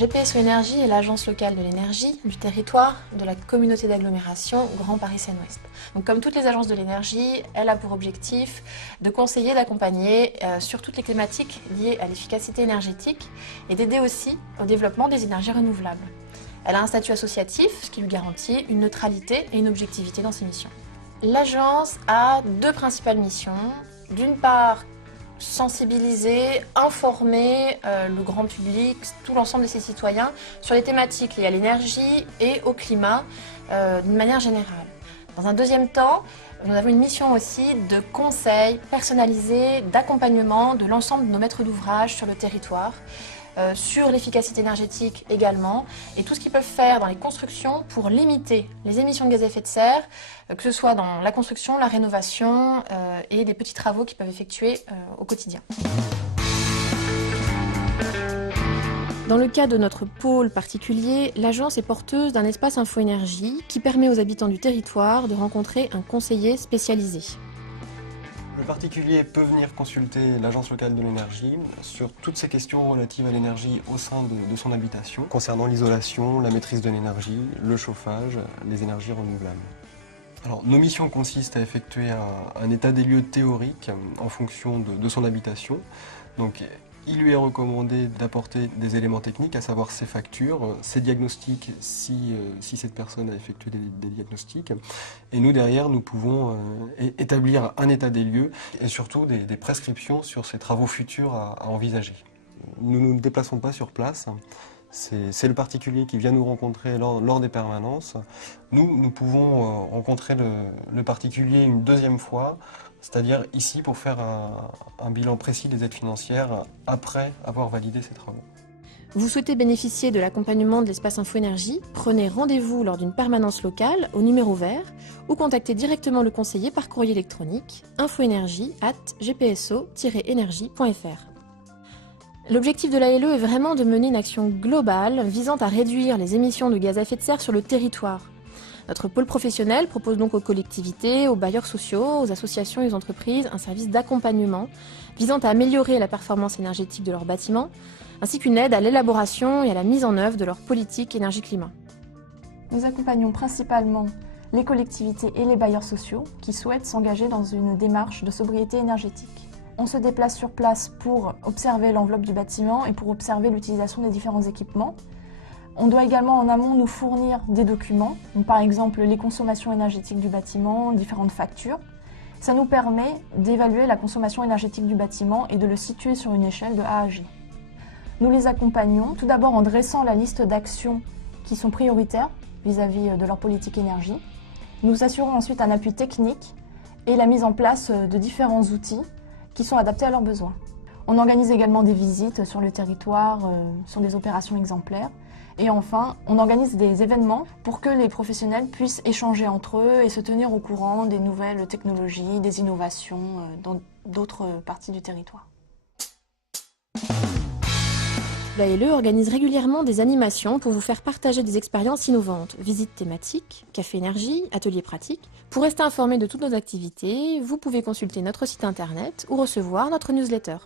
GPSO Énergie est l'agence locale de l'énergie, du territoire, de la communauté d'agglomération Grand Paris Seine-Ouest. Donc, comme toutes les agences de l'énergie, elle a pour objectif de conseiller, d'accompagner sur toutes les thématiques liées à l'efficacité énergétique et d'aider aussi au développement des énergies renouvelables. Elle a un statut associatif, ce qui lui garantit une neutralité et une objectivité dans ses missions. L'agence a deux principales missions. D'une part, sensibiliser, informer le grand public, tout l'ensemble de ses citoyens sur les thématiques liées à l'énergie et au climat d'une manière générale. Dans un deuxième temps, nous avons une mission aussi de conseil personnalisé, d'accompagnement de l'ensemble de nos maîtres d'ouvrage sur le territoire, sur l'efficacité énergétique également, et tout ce qu'ils peuvent faire dans les constructions pour limiter les émissions de gaz à effet de serre, que ce soit dans la construction, la rénovation et les petits travaux qu'ils peuvent effectuer au quotidien. Dans le cas de notre pôle particulier, l'agence est porteuse d'un espace info-énergie qui permet aux habitants du territoire de rencontrer un conseiller spécialisé. Le particulier peut venir consulter l'agence locale de l'énergie sur toutes ces questions relatives à l'énergie au sein de son habitation, concernant l'isolation, la maîtrise de l'énergie, le chauffage, les énergies renouvelables. Alors, nos missions consistent à effectuer un état des lieux théorique en fonction de son habitation. Donc, il lui est recommandé d'apporter des éléments techniques, à savoir ses factures, ses diagnostics, si cette personne a effectué des diagnostics. Et nous, derrière, nous pouvons établir un état des lieux et surtout des prescriptions sur ces travaux futurs à envisager. Nous ne nous déplaçons pas sur place. C'est le particulier qui vient nous rencontrer lors des permanences. Nous pouvons rencontrer le particulier une deuxième fois, c'est-à-dire ici pour faire un bilan précis des aides financières après avoir validé ces travaux. Vous souhaitez bénéficier de l'accompagnement de l'espace Info-Énergie? Prenez rendez-vous lors d'une permanence locale au numéro vert ou contactez directement le conseiller par courrier électronique info-énergie@gpso-energie.fr. L'objectif de l'ALE est vraiment de mener une action globale visant à réduire les émissions de gaz à effet de serre sur le territoire. Notre pôle professionnel propose donc aux collectivités, aux bailleurs sociaux, aux associations et aux entreprises un service d'accompagnement visant à améliorer la performance énergétique de leurs bâtiments, ainsi qu'une aide à l'élaboration et à la mise en œuvre de leur politique énergie-climat. Nous accompagnons principalement les collectivités et les bailleurs sociaux qui souhaitent s'engager dans une démarche de sobriété énergétique. On se déplace sur place pour observer l'enveloppe du bâtiment et pour observer l'utilisation des différents équipements. On doit également en amont nous fournir des documents, par exemple les consommations énergétiques du bâtiment, différentes factures. Ça nous permet d'évaluer la consommation énergétique du bâtiment et de le situer sur une échelle de A à G. Nous les accompagnons tout d'abord en dressant la liste d'actions qui sont prioritaires vis-à-vis de leur politique énergie. Nous assurons ensuite un appui technique et la mise en place de différents outils qui sont adaptés à leurs besoins. On organise également des visites sur le territoire, sur des opérations exemplaires. Et enfin, on organise des événements pour que les professionnels puissent échanger entre eux et se tenir au courant des nouvelles technologies, des innovations dans d'autres parties du territoire. L'ALE organise régulièrement des animations pour vous faire partager des expériences innovantes, visites thématiques, café énergie, ateliers pratiques. Pour rester informé de toutes nos activités, vous pouvez consulter notre site internet ou recevoir notre newsletter.